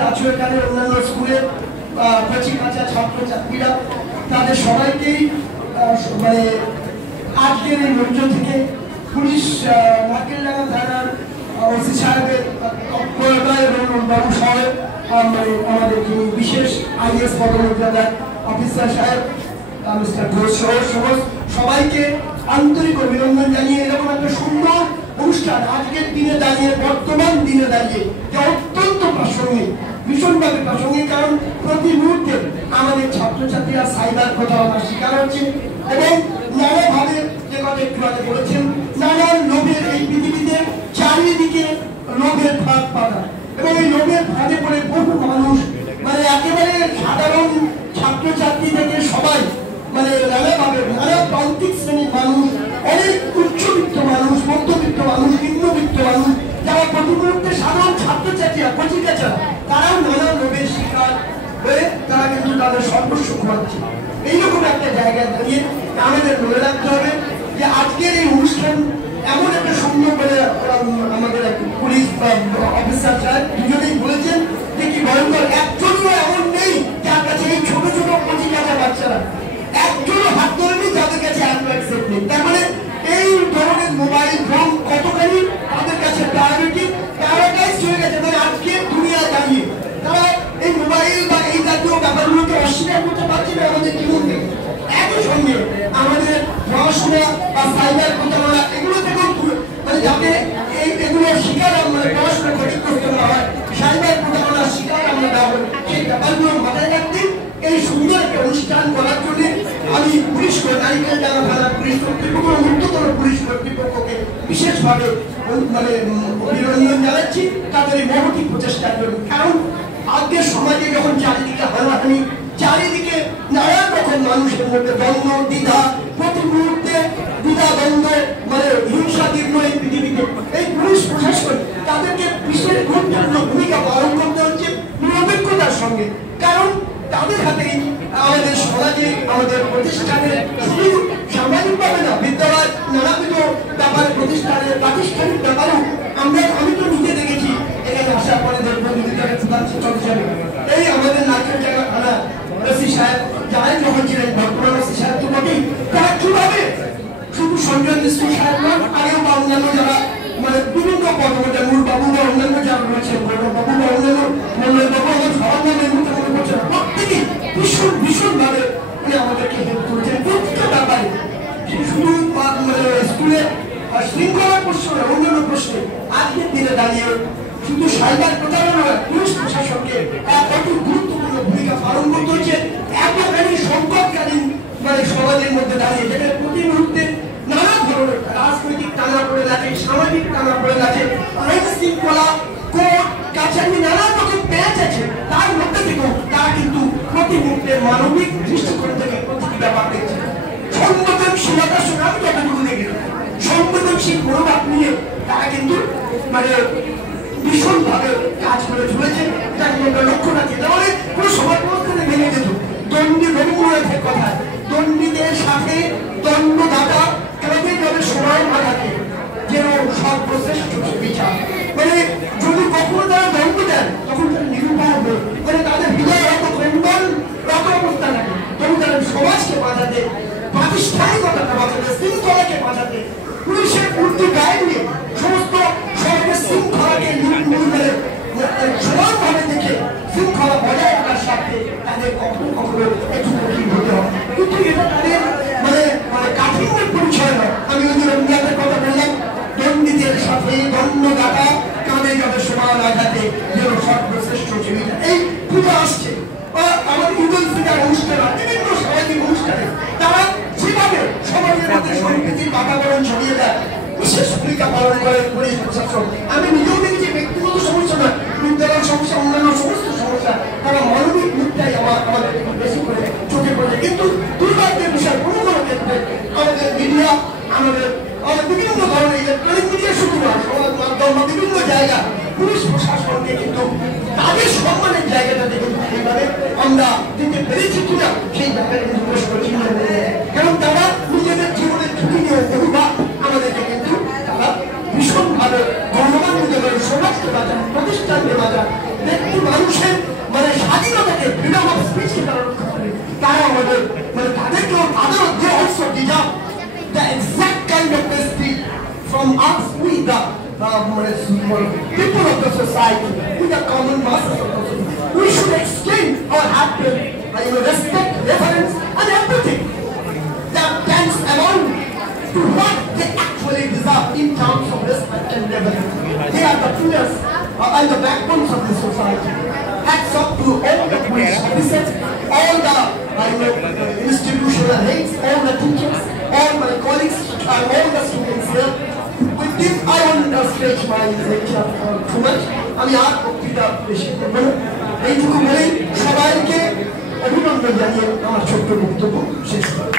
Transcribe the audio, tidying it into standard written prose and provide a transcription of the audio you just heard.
উপস্থিত আছো এখানে অন্যান্য স্কুলের কচি কাঁচা ছাত্রছাত্রীরা, তাদের সবাইকেই মানে আজকের এই মঞ্চ থেকে পুলিশ নারকেলডাঙ্গা থানার ওসি সাহেবের তৎপরতায় এবং বাবু সাহেব আমাদের যিনি বিশেষ আইএস পদমর্যাদার অফিসার সাহেব মিস্টার ঘোষ সবাইকে আন্তরিক অভিনন্দন জানিয়ে এরকম একটা সুন্দর অনুষ্ঠান আজকের দিনে দাঁড়িয়ে, বর্তমান দিনে দাঁড়িয়ে যে অত্যন্ত প্রাসঙ্গিক, ভীষণভাবে প্রাসঙ্গিক। কারণ প্রতি মুহূর্তে আমাদের ছাত্রছাত্রীরা সাইবার প্রতারণার শিকার হচ্ছে এবং নানাভাবে যে কথা একটু আগে বলেছেন, নানান লোভের এই পৃথিবীতে চারিদিকে লোভের ফাঁদ পাতা এবং এই লোভের ফাঁদে পড়ে বহু মানুষ মানে একেবারে সাধারণ ছাত্রছাত্রী থেকে সবাই মানে নানাভাবে নানা প্রান্তিক শ্রেণীর মানুষ, অনেক উচ্চবিত্ত মানুষ, মধ্যবিত্ত মানুষ, নিম্নবিত্ত মানুষ, যারা প্রতি মুহূর্তে সাধারণ ছাত্রছাত্রীরা কচিকাচারা তারাও নানা লোভের শিকার হয়ে তারা কিন্তু তাদের সর্বস্ব খোয়াচ্ছে। এইরকম একটা জায়গায় দাঁড়িয়ে আমাদের মনে রাখতে হবে যে আজকের এই অনুষ্ঠান এমন একটা সুন্দর বলে আমাদের পুলিশ অফিসার সাহেব দুজনেই বলেছেন যে কি ভয়ঙ্কর, একজনও এমন নেই যার কাছে এই ছোট ছোট কচিকাচা বাচ্চারা একজনও হাত ধরেনি যাদের কাছে অ্যান্ড্রয়েড সেট নেই। তার মানে এই ধরনের মোবাইল ফোন কতখানি তাদের কাছে প্রায়োরিটাইজ হয়ে গেছে। মানে আজকে দুনিয়া দাঁড়িয়ে তারা এই মোবাইল বা এই জাতীয় ব্যাপারগুলোকে অস্বীকার করতে পারছে না আমাদের জীবন থেকে। একই সঙ্গে আমাদের পড়াশোনা বা সাইবার প্রতারণা এগুলো থেকেও মানে যাতে এগুলো শিকার আমরা পড়াশোনা ক্ষতিগ্রস্ত না হয়, সাইবার প্রতারণার শিকার আমরা না হই, সেই ব্যাপারগুলো মাথায় রাখতে এই সুন্দর একটা অনুষ্ঠান করার জন্য আমি পুলিশ নারকেলডাঙ্গা থানার পুলিশ কর্তৃপক্ষ, উচ্চতর পুলিশ কর্তৃপক্ষকে বিশেষভাবে মানে অভিনন্দন জানাচ্ছি তাদের এই মহতি প্রচেষ্টার জন্য। কারণ আজকের সমাজে যখন চারিদিকে হানাহানি, চারিদিকে নানান রকম মানুষের মধ্যে দ্বন্দ্ব, দ্বিধা, প্রতি মুহূর্তে দ্বিধা দ্বন্দ্ব মানে হিংসাদীর্ণ এই পৃথিবীতে এই পুলিশ প্রশাসন তাদেরকে বিশেষ গুরুত্বপূর্ণ ভূমিকা পালন করতে হচ্ছে নিরপেক্ষতার সঙ্গে। কারণ তাদের হাতেই আমাদের সমাজে আমাদের প্রতিষ্ঠানে শুধু সামাজিকভাবে না, বিদ্যালয় নানাবিধ ব্যাপারে প্রতিষ্ঠানের প্রাতিষ্ঠানিক ব্যাপারেও আমি তো নিজে দেখেছি এখানে আসার পরে প্রধান শিক্ষক হিসাবে এই আমাদের নারকেলডাঙ্গা থানা ওসি সাহেব যারাই যখন ছিলেন, বর্তমান ওসি সাহেব তো বটেই, তারা কিভাবে শুধু সঞ্জয় মিশ্র সাহেব নয়, আগেও বা অন্যান্য যারা মানে বিভিন্ন পদমর্যাদা মূল বাবু বা অন্যান্য যারা রয়েছেন, বাবু বা অন্যান্য মন্ডল বাবু আমার সবার নামে মনে করছেন, প্রত্যেকেই ভীষণ ভীষণভাবে উনি আমাদেরকে হেল্প করেছেন প্রত্যেকটা ব্যাপারে। শুধু মানে স্কুলের শৃঙ্খলা প্রশ্নে, অন্যান্য প্রশ্নে আজকের দিনে দাঁড়িয়ে শুধু সাইবার প্রতারণা পুলিশ প্রশাসনকে অতি গুরুত্বপূর্ণ ভূমিকা পালন করতে হচ্ছে। এতখানি সংকটকালীন মানে সমাজের মধ্যে দাঁড়িয়ে যেখানে প্রতি মুহূর্তে নানা ধরনের রাজনৈতিক টানা পড়ে আছে, সামাজিক টানা পড়ে আছে, আইন শৃঙ্খলা, কোর্ট কাছারি নানা রকম প্যাচ আছে, তার মধ্যে থেকেও তারা কিন্তু প্রতি মুহূর্তে মানবিক দৃষ্টিকোণ থেকে প্রতিটি ব্যাপার দেখছে। সংবেদনশীলতার সঙ্গে আমি যতটুকু দেখি সংবেদনশীল মনোভাব নিয়ে তারা কিন্তু মানে ভীষণভাবে কাজ করে চলেছে, যাকে আমরা লক্ষ্য রাখি। তাহলে কোনো সমাজ ব্যবস্থাতে ভেঙে যেত দণ্ডী রবীন্দ্রনাথের কথা, দণ্ডীদের সাথে দণ্ডদাতা কেমন ভাবে সময় মাথাতে যেন সর্বশ্রেষ্ঠ বিচার। মানে যদি কখনো তারা দণ্ড দেন তখন তারা নিরুপায় হবে, মানে তাদের হৃদয় এত খণ্ডন রত অবস্থা থাকে, তখন তারা সমাজকে বাঁচাতে, প্রাতিষ্ঠানিকতাকে বাঁচাতে, শৃঙ্খলাকে বাঁচাতে, পুলিশের উর্দু গায়ে নিয়ে সমস্ত সমাজের শৃঙ্খলাকে সমানভাবে দেখে শৃঙ্খলা বজায় রাখার স্বার্থে তাদের কখনো কখনো একটু কঠিন হতে হবে। কিন্তু এটা তাদের মানে কাঠিন্যের পরিচয় নয়। আমি ওই রবীন্দ্রনাথের কথা বললাম, দণ্ডিতের সাথে দণ্ডদাতা কাঁধে যাবে সমান আঘাতে যেন সর্বশ্রেষ্ঠ জীবিকা। এই পূজা আসছে বা আমাদের ঈদ উল ফিতর অনুষ্ঠান, বিভিন্ন সামাজিক অনুষ্ঠানে তারা যেভাবে সমাজের মধ্যে সম্প্রীতির বাতাবরণ ছড়িয়ে দেয় বিশেষ ভূমিকা পালন করে পুলিশ প্রশাসন। আমি নিজেও দেখেছি ব্যক্তিগত সমস্যা নয়, বিদ্যালয়ের সমস্যা, অন্যান্য সমস্ত সমস্যা, তারা মানবিক মুখটাই আমাদের বেশি করে চোখে পড়ে। কিন্তু দুর্ভাগ্যের বিষয় কোনো কোনো ক্ষেত্রে আমাদের মিডিয়া, আমাদের বিভিন্ন ধরনের ইলেকট্রনিক মিডিয়া শুধু নয়, সমাজ মাধ্যম বা বিভিন্ন জায়গা পুলিশ প্রশাসনকে কিন্তু তাদের সম্মানের জায়গাটাতে কিন্তু সেইভাবে আমরা দিতে পেরেছি কিনা সেই জায়গায় কিন্তু প্রশ্ন চিহ্ন হয়ে যায়। কারণ তারা নিজেদের জীবনের ঝুঁকি নিয়ে বহুবার আমাদেরকে কিন্তু তারা ভীষণভাবে গণমান্য সমাজকে বাঁচান, প্রতিষ্ঠানকে বাঁচান, ব্যক্তি মানুষের but they also deserve the exact kind of prestige from us, we the people of the society, we the common masses of the society. We should extend our respect, reverence, and empathy that thanks amount to what they actually deserve in terms of respect and reverence. They are the pillars and the backbones of the society. Hats up to all the police officers, all the institutional heads, all the teachers, all my colleagues, and all the students here. With this, I want to stretch my lecture too much. আমি আর বক্তৃতা বেশি করব না, এইটুকু বলেই সবাইকে অভিনন্দন জানিয়ে আমার ছোট্ট বক্তব্য শেষ করব।